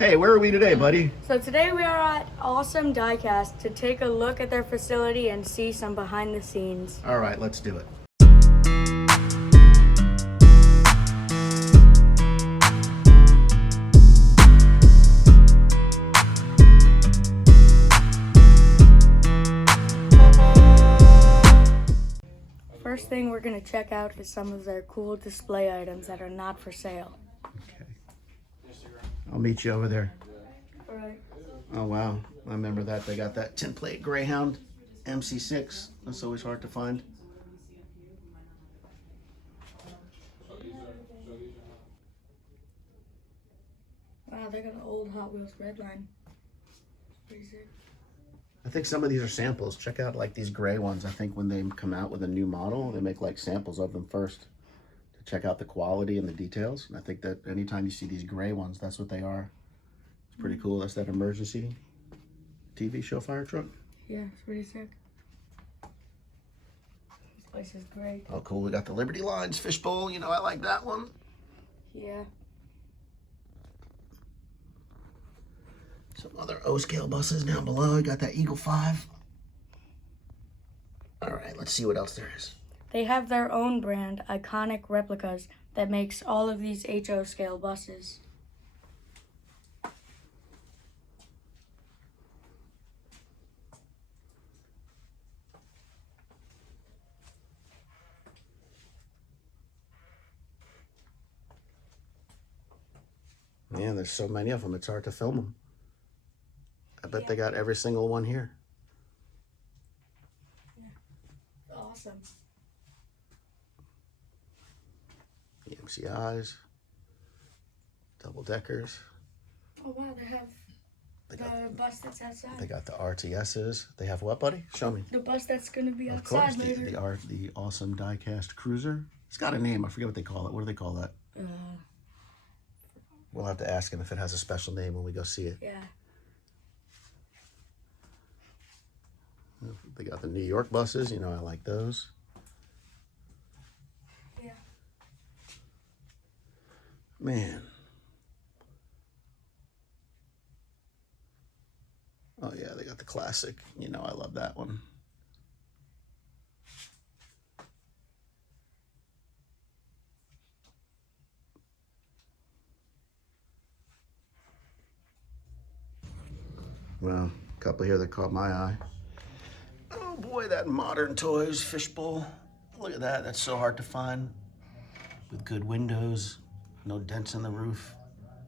Hey, where are we today, buddy? So today we are at Awesome Diecast to take a look at their facility and see some behind the scenes. All right, let's do it. First thing we're going to check out is some of their cool display items that are not for sale. Okay. I'll meet you over there. All right. Oh, wow. I remember that. They got that tin plate Greyhound MC6. That's always hard to find. Wow, they got an old Hot Wheels Redline. Pretty sick. I think some of these are samples. Check out like these gray ones. I think when they come out with a new model, they make like samples of them first to check out the quality and the details. And I think that anytime you see these gray ones, that's what they are. It's pretty cool. That's that emergency TV show fire truck. Yeah, it's pretty sick. This place is great. Oh, cool. We got the Liberty Lines fishbowl. You know, I like that one. Yeah. Some other O-scale buses down below. You got that Eagle 5. All right, let's see what else there is. They have their own brand, Iconic Replicas, that makes all of these HO scale buses. Man, there's so many of them, it's hard to film them. I bet they got every single one here. Yeah. Awesome. The MCIs, double deckers. Oh wow, they have the bus that's outside. They got the RTSs. They have what, buddy? Show me. The bus that's going to be Of outside course, later. the Awesome Diecast Cruiser. It's got a name. I forget what they call it. What do they call that? We'll have to ask him if it has a special name when we go see it. Yeah. They got the New York buses. You know, I like those. Yeah. Man. Oh, yeah, they got the classic. You know, I love that one. Well, a couple here that caught my eye. Oh boy, that Modern Toys fishbowl. Look at that. That's so hard to find. With good windows, no dents in the roof.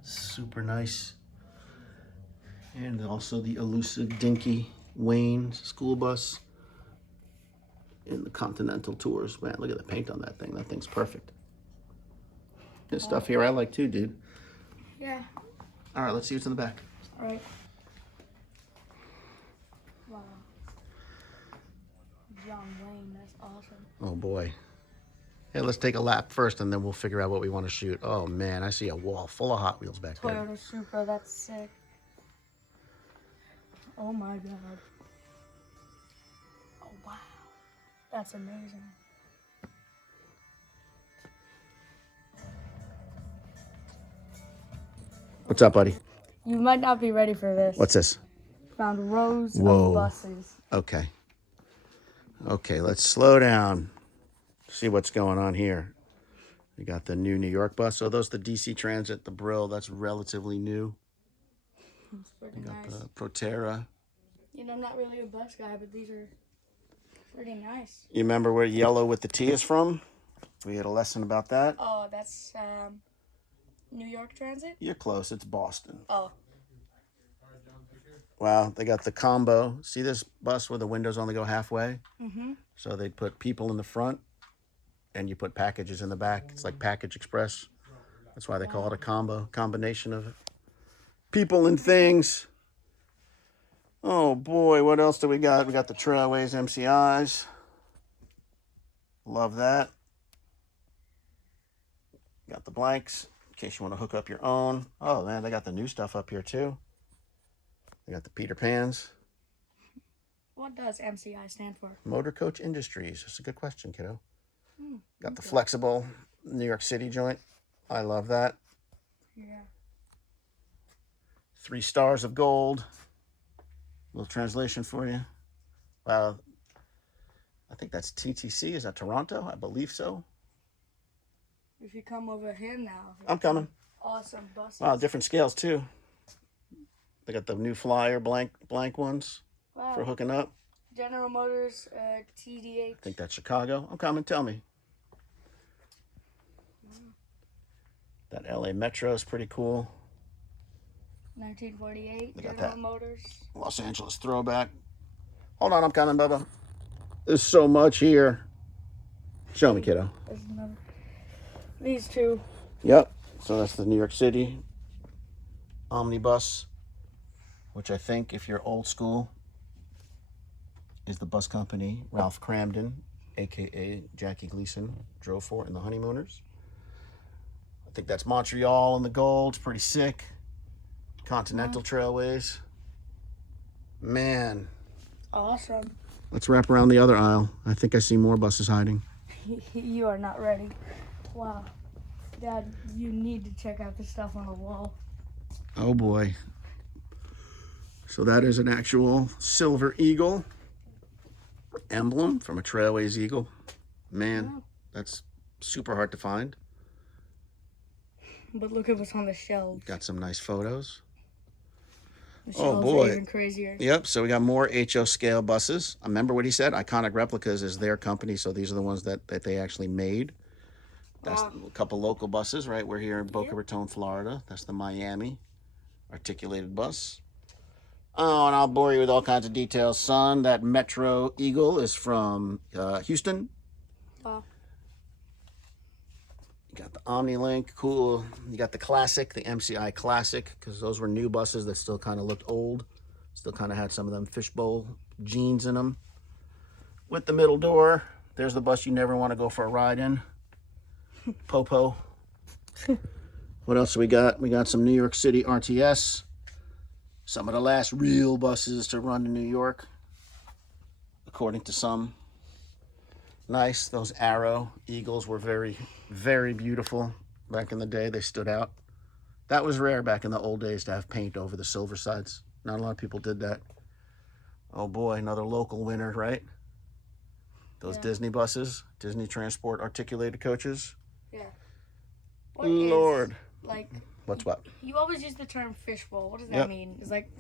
Super nice. And also the elusive Dinky Wayne school bus in the Continental Tours. Man, look at the paint on that thing. That thing's perfect. This stuff here I like too, dude. Yeah. All right, let's see what's in the back. All right. Wow. John Wayne, that's awesome. Oh boy. Hey, let's take a lap first and then we'll figure out what we want to shoot. Oh man, I see a wall full of Hot Wheels back there. Toyota Supra, that's sick. Oh my god. Oh wow. That's amazing. What's up, buddy? You might not be ready for this. What's this? Found rows Whoa. of buses. Okay. Okay, let's slow down. See what's going on here. We got the new New York bus. So those the DC Transit, the Brill, that's relatively new. It's pretty We got nice. the Proterra. You know, I'm not really a bus guy, but these are pretty nice. You remember where yellow with the T is from? We had a lesson about that. Oh, that's New York Transit? You're close, it's Boston. Oh. Wow, they got the combo. See this bus where the windows only go halfway? Mm-hmm. So they put people in the front and you put packages in the back. It's like Package Express. That's why they call it a combo. Combination of people and things. Oh boy, what else do we got? We got the Trailways MCIs. Love that. Got the blanks in case you want to hook up your own. Oh man, they got the new stuff up here too. They got the Peter Pans. What does MCI stand for? Motor Coach Industries. That's a good question, kiddo. Got the okay. flexible New York City joint. I love that. Yeah. 3 stars of gold. Little translation for you. Wow. I think that's TTC. Is that Toronto? I believe so. If you come over here now. I'm coming. Awesome buses. Wow, different scales too. They got the new Flyer blank ones for hooking up. General Motors TDH. I think that's Chicago. I'm coming. Tell me. That LA Metro is pretty cool. 1948. They got General that. Motors. Los Angeles throwback. Hold on, I'm coming, Bubba. There's so much here. Show me, kiddo. There's another. These two. Yep. So that's the New York City Omnibus, which I think, if you're old school, is the bus company Ralph Cramden, a.k.a. Jackie Gleason, drove for in The Honeymooners. I think that's Montreal in the gold. It's pretty sick. Continental Trailways. Man. Awesome. Let's wrap around the other aisle. I think I see more buses hiding. You are not ready. Wow. Dad, you need to check out the stuff on the wall. Oh boy. So that is an actual Silver Eagle emblem from a Trailways Eagle. Man, that's super hard to find. But look at what's on the shelves. Got some nice photos. The shelves are even crazier. Yep, so we got more HO scale buses. I remember what he said. Iconic Replicas is their company, so these are the ones that they actually made. That's a couple local buses, right? We're here in Boca Raton, Florida. That's the Miami articulated bus. Oh, and I'll bore you with all kinds of details, son. That Metro Eagle is from Houston. Wow. You got the OmniLink, cool. You got the Classic, the MCI Classic, because those were new buses that still kind of looked old. Still kind of had some of them fishbowl jeans in them. With the middle door, there's the bus you never want to go for a ride in. Popo. What else we got? We got some New York City RTS. Some of the last real buses to run to New York, according to some. Nice. Those Arrow Eagles were very, very beautiful back in the day. They stood out. That was rare back in the old days to have paint over the silver sides. Not a lot of people did that. Oh boy, another local winner, right? Those Disney buses, Disney Transport articulated coaches. Yeah. Lord. Like, what's what? You always use the term fishbowl. What does that mean? It's like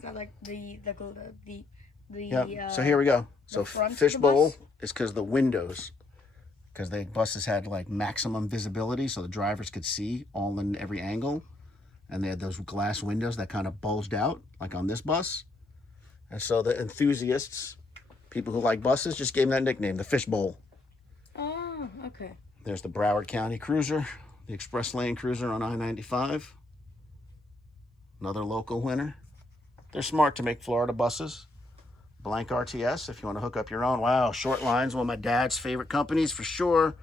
the yeah. So here we go. So fishbowl is because the windows, because the buses had like maximum visibility, so the drivers could see all in every angle, and they had those glass windows that kind of bulged out, like on this bus. And so the enthusiasts, people who like buses, just gave them that nickname, the fishbowl. Oh, okay. There's the Broward County Cruiser, the Express Lane Cruiser on I-95. Another local winner. They're smart to make Florida buses. Blank RTS, if you want to hook up your own. Wow, Short Line's one of my dad's favorite companies for sure.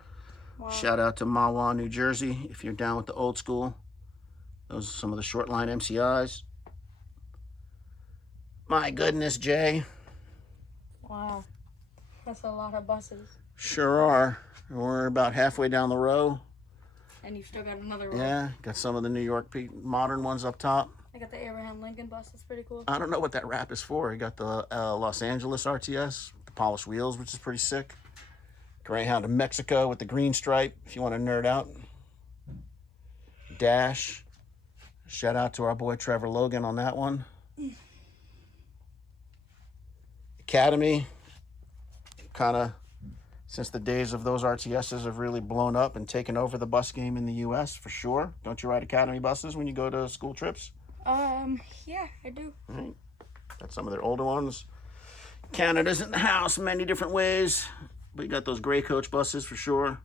Wow. Shout out to Mahwah, New Jersey, if you're down with the old school. Those are some of the Short Line MCIs. My goodness, Jay. Wow, that's a lot of buses. Sure are. We're about halfway down the row. And you've still got another row. Yeah, got some of the New York modern ones up top. I got the Abraham Lincoln bus. That's pretty cool. I don't know what that wrap is for. You got the Los Angeles RTS, the polished wheels, which is pretty sick. Greyhound of Mexico with the green stripe, if you want to nerd out. Dash. Shout out to our boy Trevor Logan on that one. Academy. Kind of, since the days of those RTSs have really blown up and taken over the bus game in the U.S., for sure. Don't you ride Academy buses when you go to school trips? Yeah, I do. Right. Got some of their older ones. Canada's in the house many different ways. But you got those gray coach buses for sure.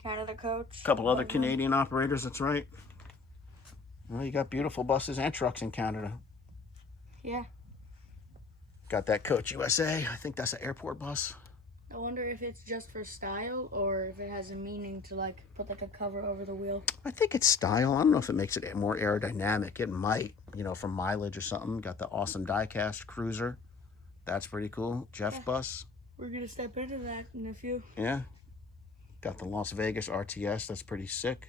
Canada Coach. A couple other Canadian operators, that's right. Well, you got beautiful buses and trucks in Canada. Yeah. Got that Coach USA. I think that's an airport bus. I wonder if it's just for style or if it has a meaning to like put like a cover over the wheel. I think it's style. I don't know if it makes it more aerodynamic. It might, for mileage or something. Got the Awesome Diecast Cruiser. That's pretty cool. Jeff bus. We're going to step into that in a few. Yeah. Got the Las Vegas RTS. That's pretty sick.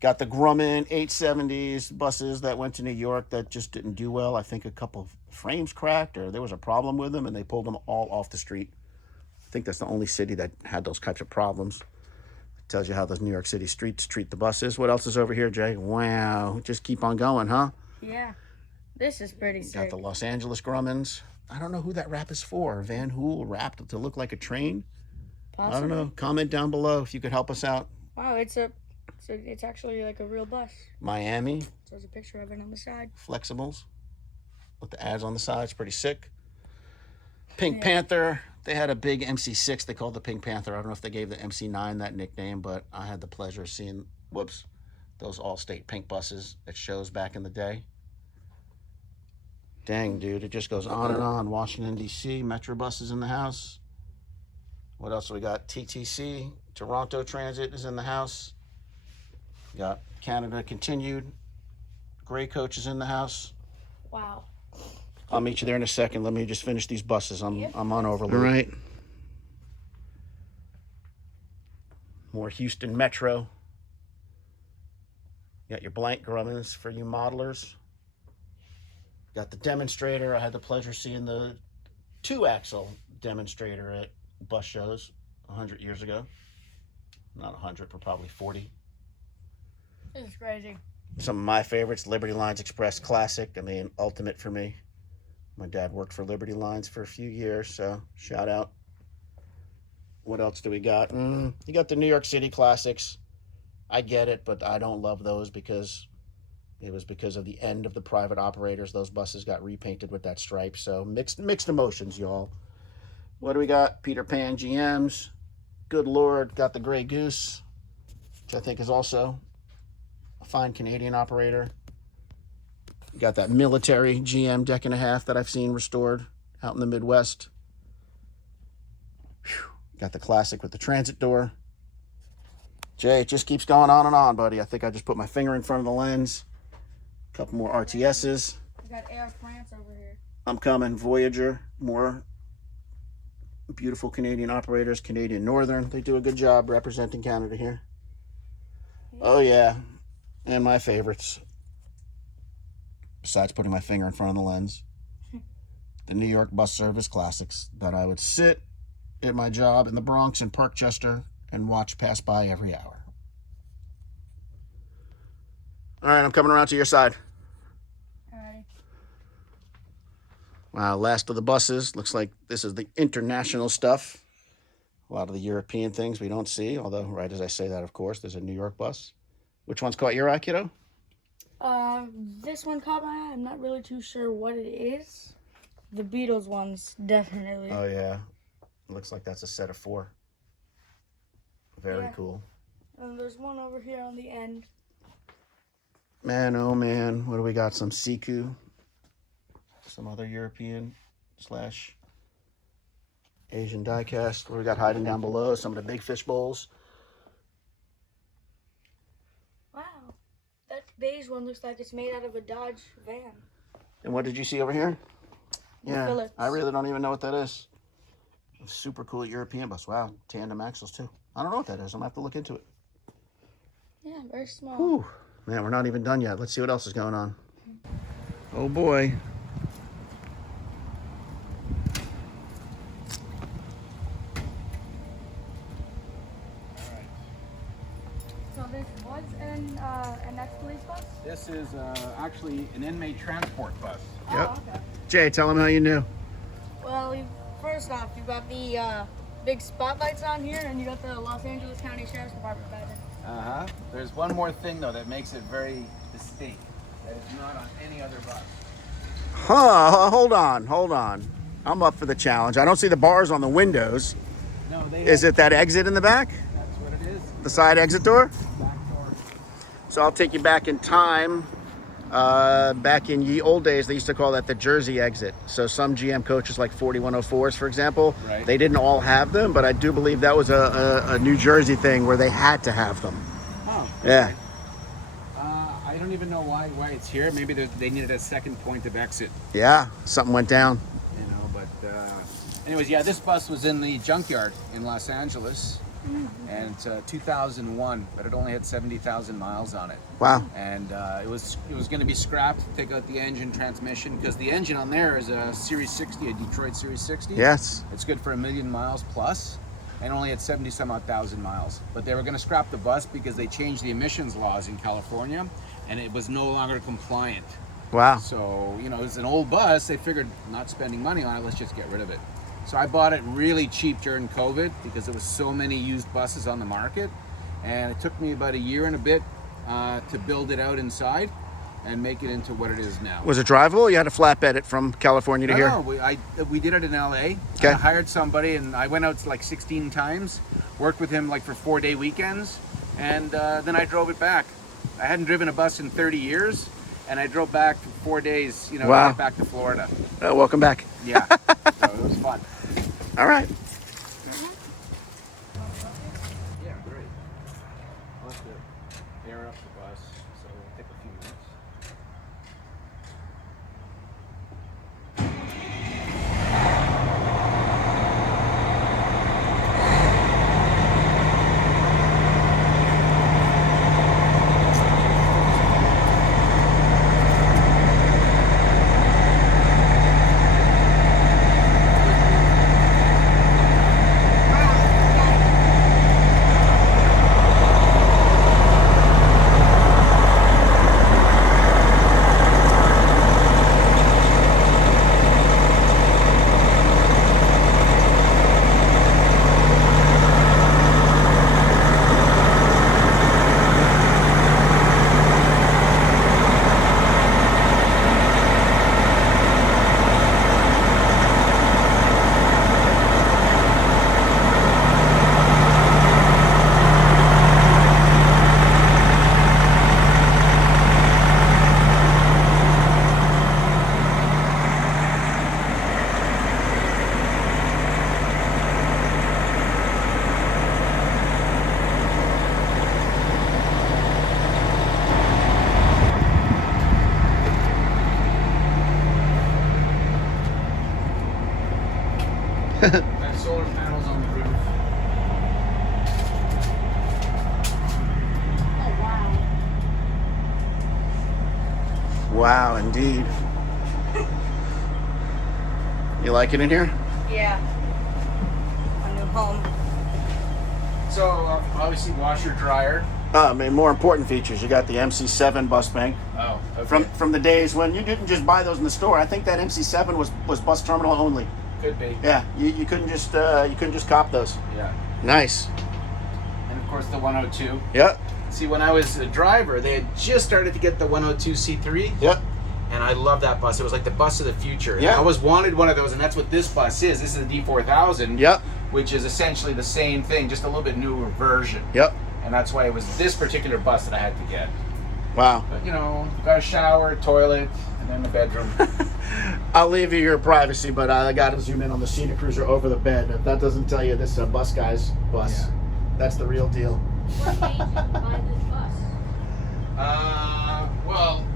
Got the Grumman 870s buses that went to New York that just didn't do well. I think a couple of frames cracked or there was a problem with them and they pulled them all off the street. I think that's the only city that had those types of problems. It tells you how those New York City streets treat the buses. What else is over here, Jay? Wow, just keep on going, huh? Yeah, this is pretty sick. Got the Los Angeles Grummans. I don't know who that wrap is for. Van Hool wrapped to look like a train. Possibly. I don't know. Comment down below if you could help us out. Wow, it's actually like a real bus. Miami. So there's a picture of it on the side. Flexibles with the ads on the side. It's pretty sick. Pink Panther. They had a big MC6. They called the Pink Panther. I don't know if they gave the MC9 that nickname, but I had the pleasure of seeing, those All-State pink buses at shows back in the day. Dang, dude. It just goes on and on. Washington, D.C. Metro buses in the house. What else we got? TTC. Toronto Transit is in the house. Got Canada Continued. Gray Coach is in the house. Wow. I'll meet you there in a second. Let me just finish these buses. I'm on overload. All right. More Houston Metro. Got your blank Grummans for you modelers. Got the demonstrator. I had the pleasure of seeing the 2-axle demonstrator at bus shows 100 years ago. Not 100, but probably 40. This is crazy. Some of my favorites, Liberty Lines Express Classic. I mean, ultimate for me. My dad worked for Liberty Lines for a few years, so shout out. What else do we got? You got the New York City Classics. I get it, but I don't love those because it was because of the end of the private operators. Those buses got repainted with that stripe, so mixed emotions, y'all. What do we got? Peter Pan GMs. Good Lord, got the Grey Goose, which I think is also a fine Canadian operator. Got that military GM deck and a half that I've seen restored out in the Midwest. Whew. Got the classic with the transit door. Jay, it just keeps going on and on, buddy. I think I just put my finger in front of the lens. A couple more RTSs. We got Air France over here. I'm coming. Voyager. More beautiful Canadian operators. Canadian Northern. They do a good job representing Canada here. Yeah. Oh, yeah. And my favorites. Besides putting my finger in front of the lens, the New York Bus Service Classics that I would sit at my job in the Bronx in Parkchester and watch pass by every hour. All right, I'm coming around to your side. All right. Wow, last of the buses. Looks like this is the international stuff. A lot of the European things we don't see, although right as I say that, of course, there's a New York bus. Which one's caught your eye, kiddo? This one caught my eye. I'm not really too sure what it is. The Beatles ones, definitely. Oh, yeah. Looks like that's a set of 4. Very cool. And there's one over here on the end. Man, oh man. What do we got? Some Siku. Some other European / Asian diecast. What do we got hiding down below? Some of the big fish bowls. Beige one looks like it's made out of a Dodge van. And what did you see over here? Yeah, Phillips. I really don't even know what that is. Super cool European bus. Wow, tandem axles too. I don't know what that is. I'm gonna have to look into it. Yeah, very small. Whew. Man, we're not even done yet. Let's see what else is going on. Oh boy. So this was an ex-police bus? This is actually an inmate transport bus. Yep. Oh, okay. Jay, tell them how you knew. Well, first off, you got the big spotlights on here, and you got the Los Angeles County Sheriff's Department badge. There's one more thing though that makes it very distinct. That is not on any other bus. Huh, hold on. I'm up for the challenge. I don't see the bars on the windows. No, Is it that exit in the back? That's what it is. The side exit door? Back door. So I'll take you back in time. Back in ye old days, they used to call that the Jersey exit. So some GM coaches like 4104s, for example, Right. They didn't all have them, but I do believe that was a New Jersey thing where they had to have them. Oh. Yeah. I don't even know why it's here. Maybe they needed a second point of exit. Yeah, something went down. You know, but anyways, yeah, this bus was in the junkyard in Los Angeles. And it's 2001, but it only had 70,000 miles on it. Wow. And it was going to be scrapped, take out the engine, transmission, because the engine on there is a Series 60, a Detroit Series 60. Yes. It's good for 1 million miles plus, and only had 70 some odd thousand miles. But they were going to scrap the bus because they changed the emissions laws in California, and it was no longer compliant. Wow. So, you know, it's an old bus. They figured not spending money on it, let's just get rid of it. So I bought it really cheap during COVID because there was so many used buses on the market. And it took me about a year and a bit to build it out inside and make it into what it is now. Was it drivable? You had to flatbed it from California to here? No, we did it in LA. Okay. I hired somebody and I went out like 16 times, worked with him like for 4-day weekends, and then I drove it back. I hadn't driven a bus in 30 years. And I drove back for 4 days, you know, Wow. to get back to Florida. Welcome back. Yeah, so it was fun. All right. Yeah, great. I'll have to air up the bus, so it'll take a few minutes. Got solar panels on the roof. Oh, wow. Wow, indeed. You like it in here? Yeah. A new home. So obviously washer dryer. I mean, more important features. You got the MC7 bus bank. Oh, okay. From the days when you didn't just buy those in the store. I think that MC7 was bus terminal only. Could be. Yeah, you couldn't just cop those. Yeah. Nice. And of course the 102. Yep. See, when I was a driver, they had just started to get the 102 C3. Yep. And I love that bus. It was like the bus of the future. Yeah. I always wanted one of those, and that's what this bus is. This is a D4000. Yep. Which is essentially the same thing, just a little bit newer version. Yep. And that's why it was this particular bus that I had to get. Wow. But you know, got a shower, toilet, and then the bedroom. I'll leave you your privacy, but I got to zoom in on the Cedar Cruiser over the bed. If that doesn't tell you this is a bus guy's bus, Yeah. That's the real deal. What made you buy this bus? Well,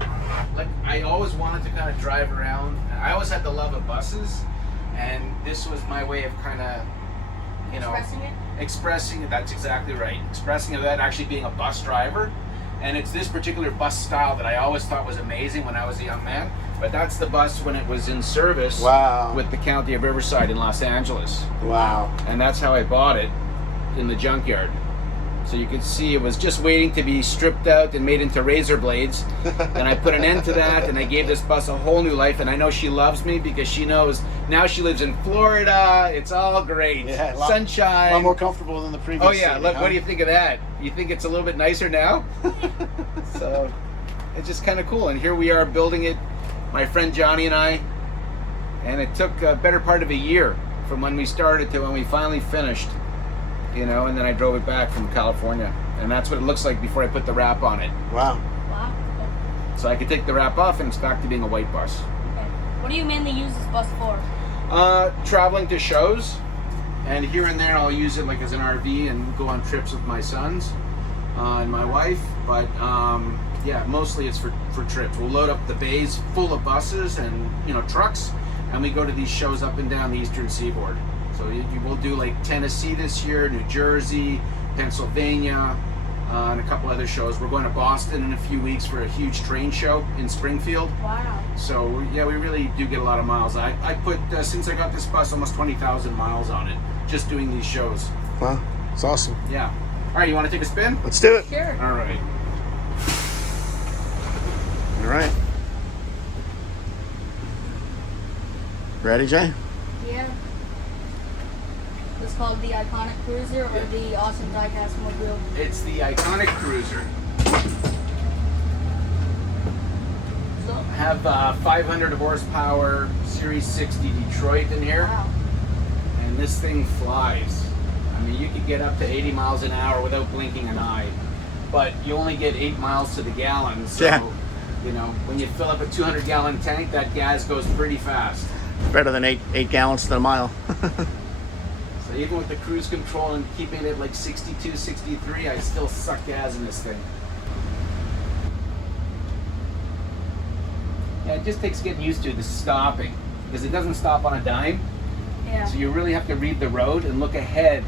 like I always wanted to kind of drive around. I always had the love of buses, and this was my way of kind of, you know, expressing it. That's exactly right. Expressing that actually being a bus driver. And it's this particular bus style that I always thought was amazing when I was a young man. But that's the bus when it was in service. Wow. With the County of Riverside in Los Angeles. Wow. And that's how I bought it in the junkyard. So you can see it was just waiting to be stripped out and made into razor blades. And I put an end to that, and I gave this bus a whole new life. And I know she loves me because she knows now she lives in Florida. It's all great. Yeah, sunshine. A lot more comfortable than the previous. Oh yeah, city, look, huh? what do you think of that? You think it's a little bit nicer now? So it's just kind of cool. And here we are building it, my friend Johnny and I. And it took a better part of a year from when we started to when we finally finished. You know, and then I drove it back from California. And that's what it looks like before I put the wrap on it. Wow. Wow. So I could take the wrap off and it's back to being a white bus. Okay. What do you mainly use this bus for? Traveling to shows. And here and there I'll use it like as an RV and go on trips with my sons and my wife. But yeah, mostly it's for trips. We'll load up the bays full of buses and, you know, trucks. And we go to these shows up and down the Eastern Seaboard. So you will do like Tennessee this year, New Jersey, Pennsylvania, and a couple other shows. We're going to Boston in a few weeks for a huge train show in Springfield. Wow. So yeah, we really do get a lot of miles. I put, since I got this bus, almost 20,000 miles on it, just doing these shows. Wow, it's awesome. Yeah. All right, you want to take a spin? Let's do it. Sure. All right. All right. Ready, Jay? Yeah. It's called the Iconic Cruiser or the Awesome Diecast Mobile. It's the Iconic Cruiser. So, I have 500 horsepower Series 60 Detroit in here, wow. and this thing flies. I mean, you could get up to 80 miles an hour without blinking an eye, but you only get 8 miles to the gallon. So, Yeah. you know, when you fill up a 200-gallon tank, that gas goes pretty fast. Better than eight gallons to the mile. So even with the cruise control and keeping it like 62, 63, I still suck gas in this thing. Yeah, it just takes getting used to the stopping, because it doesn't stop on a dime. Yeah. So you really have to read the road and look ahead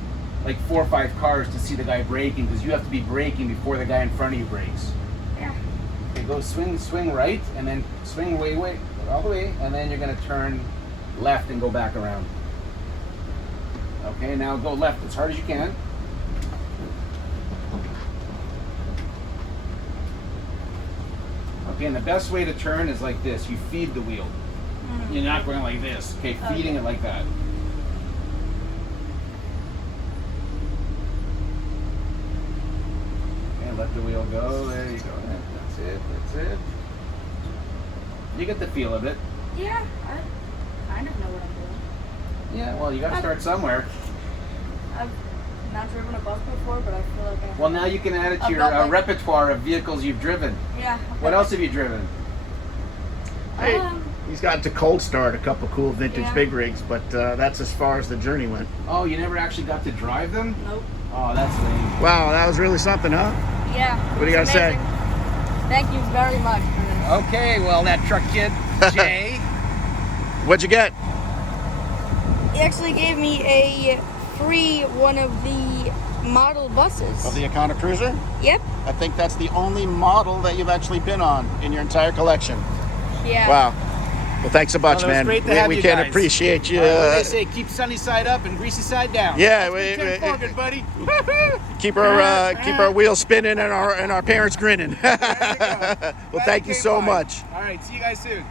like 4 or 5 cars to see the guy braking, because you have to be braking before the guy in front of you brakes. Yeah. Okay, go swing right, and then swing way, all the way, and then you're gonna turn left and go back around. Okay, now go left as hard as you can. Okay, and the best way to turn is like this. You feed the wheel. You're not going like this. Okay, feeding it like that. Okay, let the wheel go. There you go. That's it. That's it. You get the feel of it. Yeah. I kind of know what I'm doing. Yeah, well, you got to start somewhere. I've not driven a bus before, but I feel like I. Well, now you can add it to I've your got, like- repertoire of vehicles you've driven. Yeah. What else have you driven? Hey, he's got to cold start a couple cool vintage Yeah. big rigs, but that's as far as the journey went. Oh, you never actually got to drive them? Nope. Oh, that's lame. Wow, that was really something, huh? Yeah. What do you it's gotta say? amazing. Thank you very much for this. Okay, well, that truck kid, Jay. What'd you get? He actually gave me a free one of the model buses. Of the Iconic Cruiser? Yep. I think that's the only model that you've actually been on in your entire collection. Yeah. Wow. Well, thanks a bunch, Well, it was man. great to have we you can guys. appreciate you. They say keep sunny side up and greasy side down. Yeah, That's me, Tim Corbin, buddy. keep our wheels spinning and our parents grinning. Well, thank you so much. All right, see you guys soon.